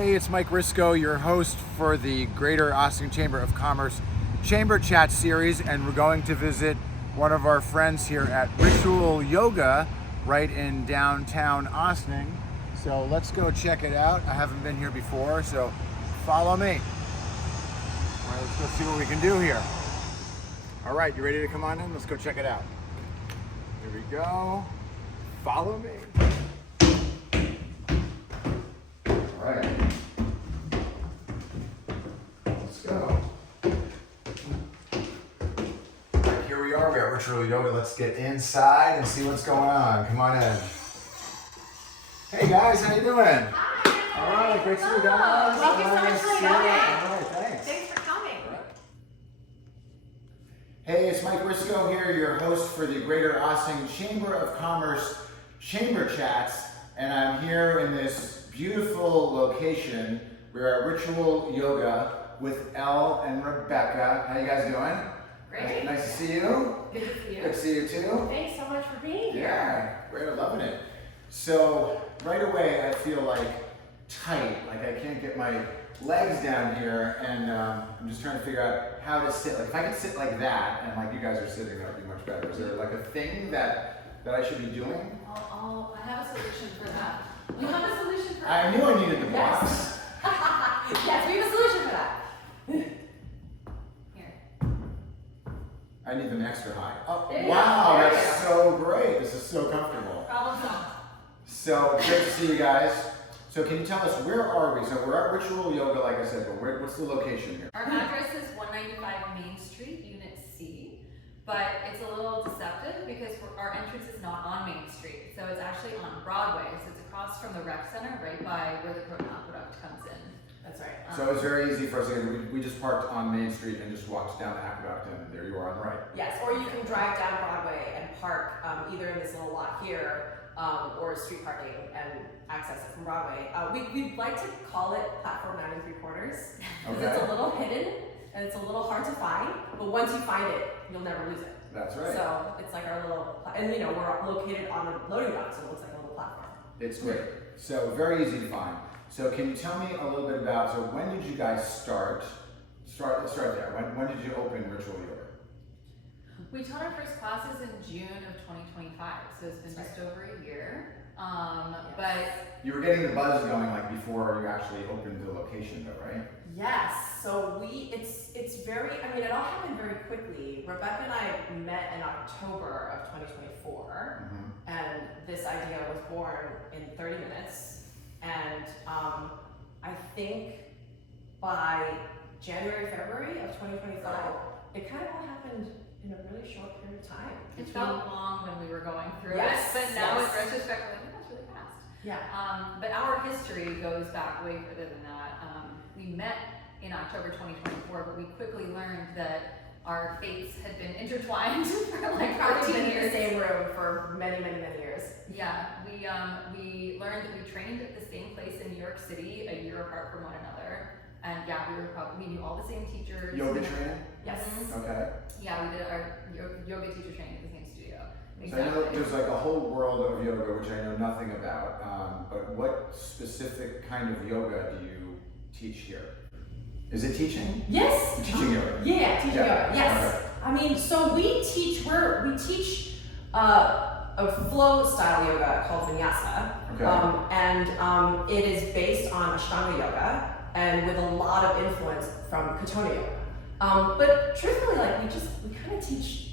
Hey, it's Mike Risco, your host for the Greater Ossining Chamber of Commerce Chamber Chat series, and we're going to visit one of our friends here at Ritual Yoga right in downtown Ossining. So let's go check it out. I haven't been here before, so follow me. All right, let's go see what we can do here. All right, you ready to come on in? Let's go check it out. Here we go. Follow me. All right. Let's go. All right, here we are. We're at Ritual Yoga. Let's get inside and see what's going on. Come on in. Hey guys, how you doing? Hi. All right, great to see you guys. Thank you so much for coming. All right, thanks. Thanks for coming. Hey, it's Mike Risco here, your host for the Greater Ossining Chamber of Commerce Chamber Chats, and I'm here in this beautiful location. We're at Ritual Yoga with Elle and Rebecca. How you guys doing? Great. Nice to see you. Good to see you. Good to see you too. Thanks so much for being here. Yeah, we're loving it. So right away I feel like tight, like I can't get my legs down here, and I'm just trying to figure out how to sit. Like if I could sit like that, and like you guys are sitting, that would be much better. Is there like a thing that I should be doing? I have a solution for that. You have a solution for I that? knew I needed the box. Yes. Yes, we have a solution for that. Here. I need them extra high. Oh, There you wow, go. There that's you so great. This is so comfortable. Problem solved. So great to see you guys. So can you tell us, where are we? So we're at Ritual Yoga, like I said, but what's the location here? Our address is 195 Main Street, Unit C, but it's a little deceptive because our entrance is not on Main Street. So it's actually on Broadway. So it's across from the rec center, right by where the Croton Aqueduct comes in. That's right. So it was very easy for us. We just parked on Main Street and just walked down the aqueduct, and there you are on the right. Yes, or you can drive down Broadway and park either in this little lot here or street parking and access it from Broadway. We'd like to call it platform 9 3/4 because it's a little hidden and it's a little hard to find, but once you find it, you'll never lose it. That's right. So it's like our little, and we're located on a loading dock, so it looks like a little platform. It's great. So very easy to find. So can you tell me a little bit about, so when did you guys start? Let's start there. When did you open Ritual Yoga? We taught our first classes in June of 2025, so it's been just over a year. But You were getting the buzz going like before you actually opened the location though, right? Yes, so it's very, it all happened very quickly. Rebecca and I met in October of 2024, and this idea was born in 30 minutes. And I think by January, February of 2025, it kind of all happened in a really short period of time. it felt long when we were going through Yes, it, but now yes. in retrospect, we're like, oh, that's really fast. Yeah. But our history goes back way further than that. We met in October 2024, but we quickly learned that our fates had been intertwined for like Probably 15 been in years. the same room for many, many, many years. Yeah, we learned that we trained at the same place in New York City a year apart from one another, and yeah, we knew all the same teachers. Yoga training? Yes. Okay. Yeah, we did our yoga teacher training at the same studio. So I know there's like a whole world of yoga which I know nothing about, but what specific kind of yoga do you teach here? Is it teaching? Yes. Teaching yoga. Yeah, teaching yoga. Yes. Okay. So we teach a flow style yoga called Vinyasa, Okay. and it is based on Ashtanga yoga and with a lot of influence from Katona yoga. But truthfully, like we kind of teach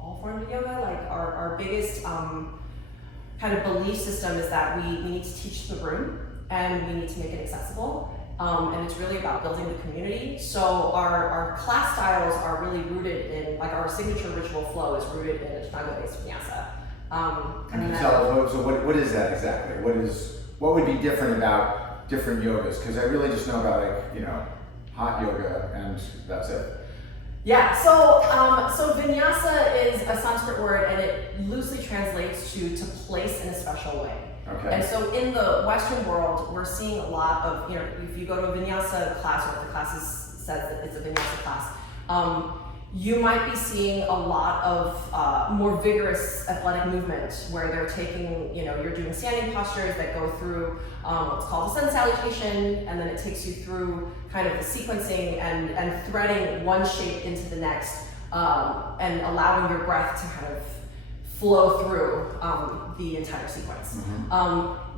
all forms of yoga. Like our biggest kind of belief system is that we need to teach the room and we need to make it accessible. And it's really about building the community. So our class styles are really rooted in, like our signature ritual flow is rooted in Ashtanga-based Vinyasa. Can you tell, so what is that exactly? What would be different about different yogas? Because I really just know about hot yoga and that's it. Yeah, so Vinyasa is a Sanskrit word and it loosely translates to place in a special way. Okay. And so in the Western world, we're seeing a lot of, if you go to a Vinyasa class or if the class says that it's a Vinyasa class, you might be seeing a lot of more vigorous athletic movement where they're taking, you're doing standing postures that go through what's called a sun salutation, and then it takes you through kind of the sequencing and threading one shape into the next, and allowing your breath to kind of flow through the entire sequence.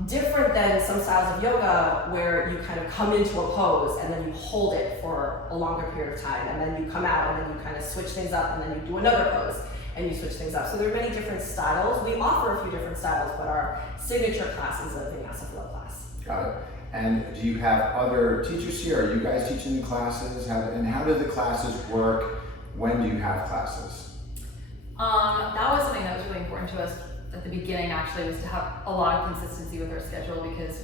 Different than some styles of yoga where you kind of come into a pose and then you hold it for a longer period of time, and then you come out and then you kind of switch things up, and then you do another pose and you switch things up. So there are many different styles. We offer a few different styles, but our signature class is a Vinyasa flow class. Got it. And do you have other teachers here? Are you guys teaching the classes? And how do the classes work? When do you have classes? That was something that was really important to us at the beginning, actually, was to have a lot of consistency with our schedule, because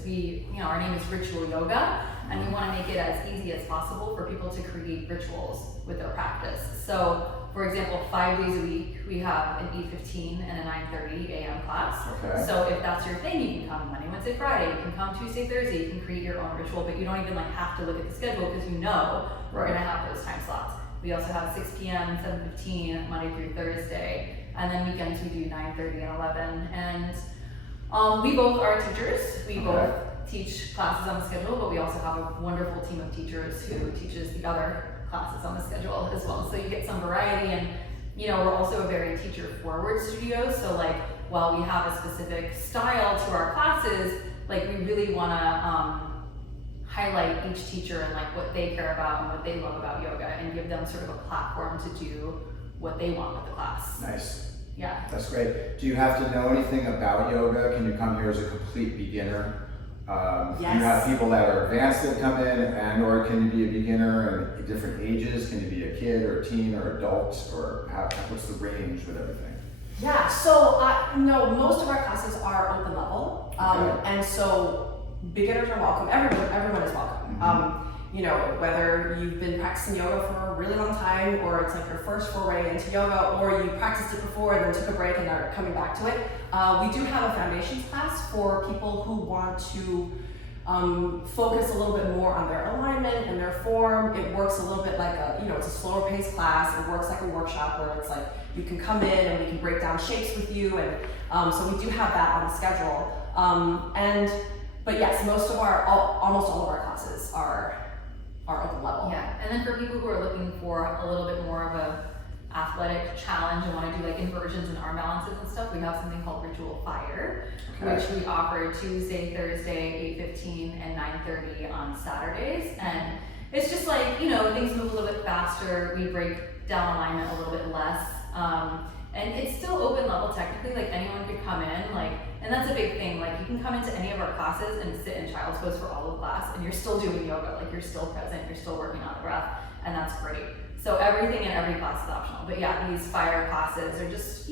our name is Ritual Yoga, and we want to make it as easy as possible for people to create rituals with their practice. So, for example, 5 days a week, we have an 8:15 and a 9:30 a.m. class. Okay. So if that's your thing, you can come Monday, Wednesday, Friday, you can come Tuesday, Thursday, you can create your own ritual, but you don't even have to look at the schedule, because we're gonna have those time slots. We also have 6 p.m., 7:15, Monday through Thursday, and then weekends we do 9:30 and 11. And we both are teachers. We both teach classes on the schedule, but we also have a wonderful team of teachers who teaches the other classes on the schedule as well. So you get some variety, and we're also a very teacher-forward studio. So while we have a specific style to our classes, we really want to highlight each teacher and what they care about and what they love about yoga, and give them sort of a platform to do what they want with the class. Nice. Yeah. That's great. Do you have to know anything about yoga? Can you come here as a complete beginner? Yes. Do you have people that are advanced that come in, or can you be a beginner at different ages? Can you be a kid or a teen or adult, or what's the range with everything? Yeah, so no, most of our classes are open level, and so beginners are welcome. Everyone is welcome. Whether you've been practicing yoga for a really long time, or it's your first foray into yoga, or you practiced it before and then took a break and are coming back to it. We do have a foundations class for people who want to focus a little bit more on their alignment and their form. It works a little bit like it's a slower paced class. It works like a workshop where it's you can come in and we can break down shapes with you, and so we do have that on the schedule. But yes, almost all of our classes are open level. Yeah, and then for people who are looking for a little bit more of a athletic challenge and want to do inversions and arm balances and stuff, we have something called Ritual Fire, which we offer Tuesday, Thursday, 8:15 and 9:30 on Saturdays. And it's just things move a little bit faster. We break down alignment a little bit less. And it's still open level technically, anyone could come in, and that's a big thing. You can come into any of our classes and sit in child's pose for all of class, and you're still doing yoga. You're still present, you're still working on the breath, and that's great. So everything in every class is optional. But yeah, these fire classes are just,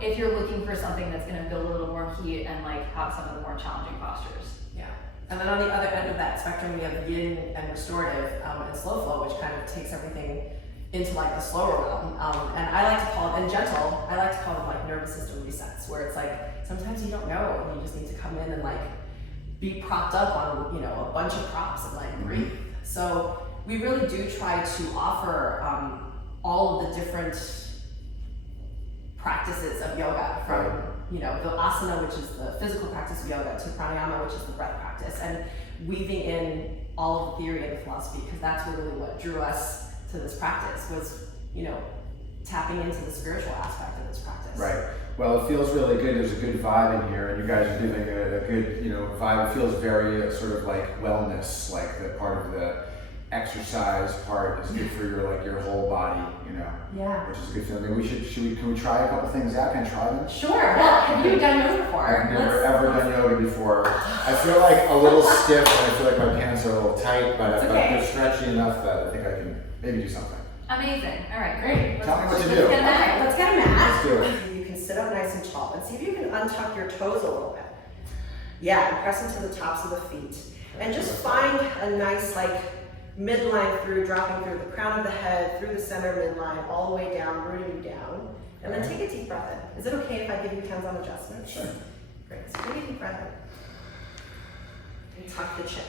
if you're looking for something that's gonna build a little more heat and have some of the more challenging postures. Yeah. And then on the other end of that spectrum, we have yin and restorative and slow flow, which kind of takes everything into the slower realm. And I like to call it, and gentle, I like to call them nervous system resets, where it's sometimes you don't know, and you just need to come in and be propped up on, a bunch of props and breathe. So we really do try to offer all of the different practices of yoga, from the asana, which is the physical practice of yoga, to pranayama, which is the breath practice, and weaving in all of the theory and the philosophy, because that's really what drew us to this practice, was tapping into the spiritual aspect of this practice. Right. Well, it feels really good. There's a good vibe in here, and you guys are giving a good vibe. It feels very sort of wellness, the part of the exercise part is good for your whole body, Yeah. which is a good feeling. Maybe can we try a couple things out? Can I try them? Sure. Well, have you done yoga before? I've never ever done yoga before. I feel a little stiff, and I feel my pants are a little tight, but they're stretchy enough that I think I can maybe do something. Amazing. All right, great. Tell me what to do. Let's get a mat. Okay, let's get a mat. Let's do it. You can sit up nice and tall, and see if you can untuck your toes a little bit. Yeah, and press into the tops of the feet. And just find a nice midline through, dropping through the crown of the head, through the center midline, all the way down, rooting you down. And then take a deep breath in. Is it okay if I give you hands-on adjustments? Sure. Great, so take a deep breath in. And tuck the chin.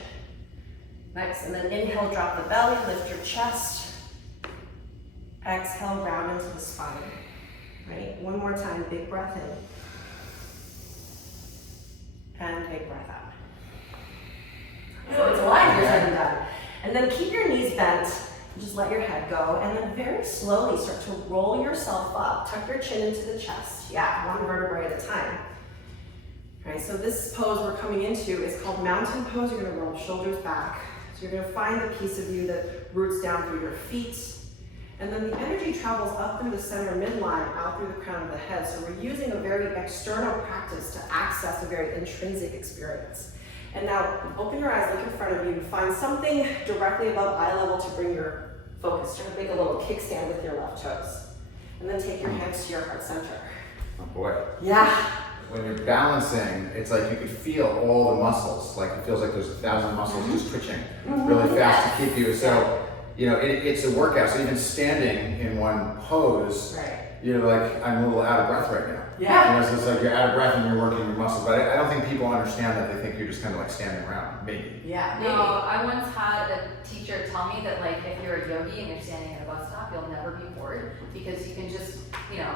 Nice, and then inhale, drop the belly, lift your chest. Exhale, round into the spine. Right? One more time, big breath in. And big breath out. So it's a lot easier said than done. And then keep your knees bent. Just let your head go. And then very slowly start to roll yourself up. Tuck your chin into the chest. Yeah, one vertebrae at a time. All right, so this pose we're coming into is called mountain pose. You're going to roll shoulders back. So you're going to find the piece of you that roots down through your feet. And then the energy travels up through the center midline, out through the crown of the head. So we're using a very external practice to access a very intrinsic experience. And now open your eyes, look in front of you, and find something directly above eye level to bring your focus. Try to make a little kickstand with your left toes. And then take your hands to your heart center. Oh boy. Yeah. When you're balancing, it's like you could feel all the muscles. Like it feels like there's 1,000 muscles just twitching really fast to keep you. So, you know, it's a workout. So even standing in one pose, you're like, I'm a little out of breath right now. Yeah. You know, so it's like you're out of breath and you're working your muscles. But I don't think people understand that. They think you're just kind of like standing around, maybe. Yeah. No, I once had a teacher tell me that like if you're a yogi and you're standing at a bus stop, you'll never be bored because you can just, you know,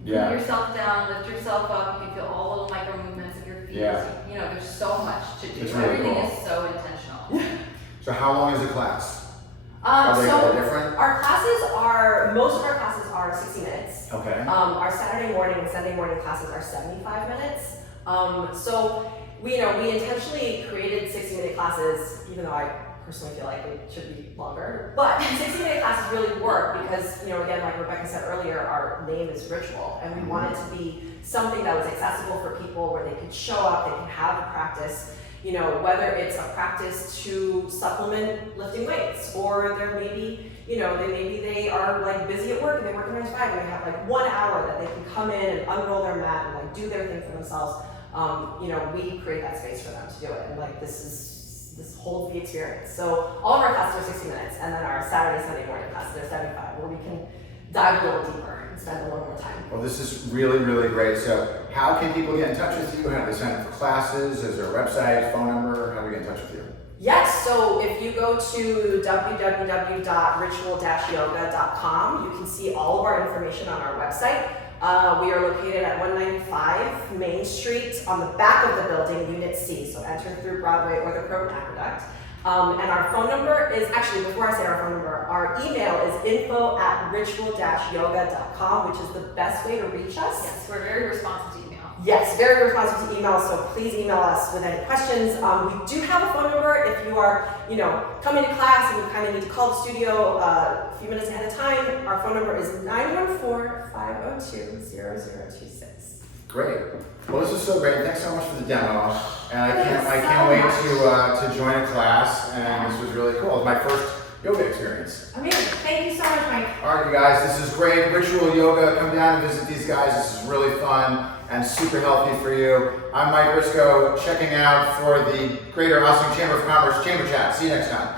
put yourself down, lift yourself up, you can feel all the little micro movements of your feet. Yeah. You know, there's so much to do. It's really Everything cool. is so intentional. So how long is the class? So different? most of our classes are 60 minutes. Okay. Our Saturday morning and Sunday morning classes are 75 minutes. So we intentionally created 60-minute classes, even though I personally feel like it should be longer. But 60-minute classes really work because, you know, again, like Rebecca said earlier, our name is Ritual, and we want it to be something that was accessible for people where they could show up, they can have a practice. You know, whether it's a practice to supplement lifting weights, or they maybe are like busy at work and they work 9 to 5 and they have like 1 hour that they can come in and unroll their mat and like do their thing for themselves. We create that space for them to do it, and like this holds the experience. So all of our classes are 60 minutes, and then our Saturday, Sunday morning classes are 75, where we can dive a little deeper and spend a little more time. Well, this is really, really great. So how can people get in touch with you? How do they sign up for classes? Is there a website, phone number? How do we get in touch with you? Yes, so if you go to www.ritual-yoga.com, you can see all of our information on our website. We are located at 195 Main Street on the back of the building, Unit C, so enter through Broadway or the Croton Aqueduct. And our phone number is, actually, before I say our phone number, our email is info@ritual-yoga.com, which is the best way to reach us. Yes, we're very responsive to email. Yes, very responsive to email, so please email us with any questions. We do have a phone number if you are, coming to class and you kind of need to call the studio a few minutes ahead of time. Our phone number is 914-502-0026. Great. Well, this was so great. Thanks so much for the demo. And I can't wait to join a class. And this was really cool. It was my first yoga experience. Amazing. Thank you so much, Mike. All right, you guys. This is great. Ritual Yoga. Come down and visit these guys. This is really fun and super healthy for you. I'm Mike Briscoe, checking out for the Greater Ossining Chamber of Commerce Chamber Chat. See you next time.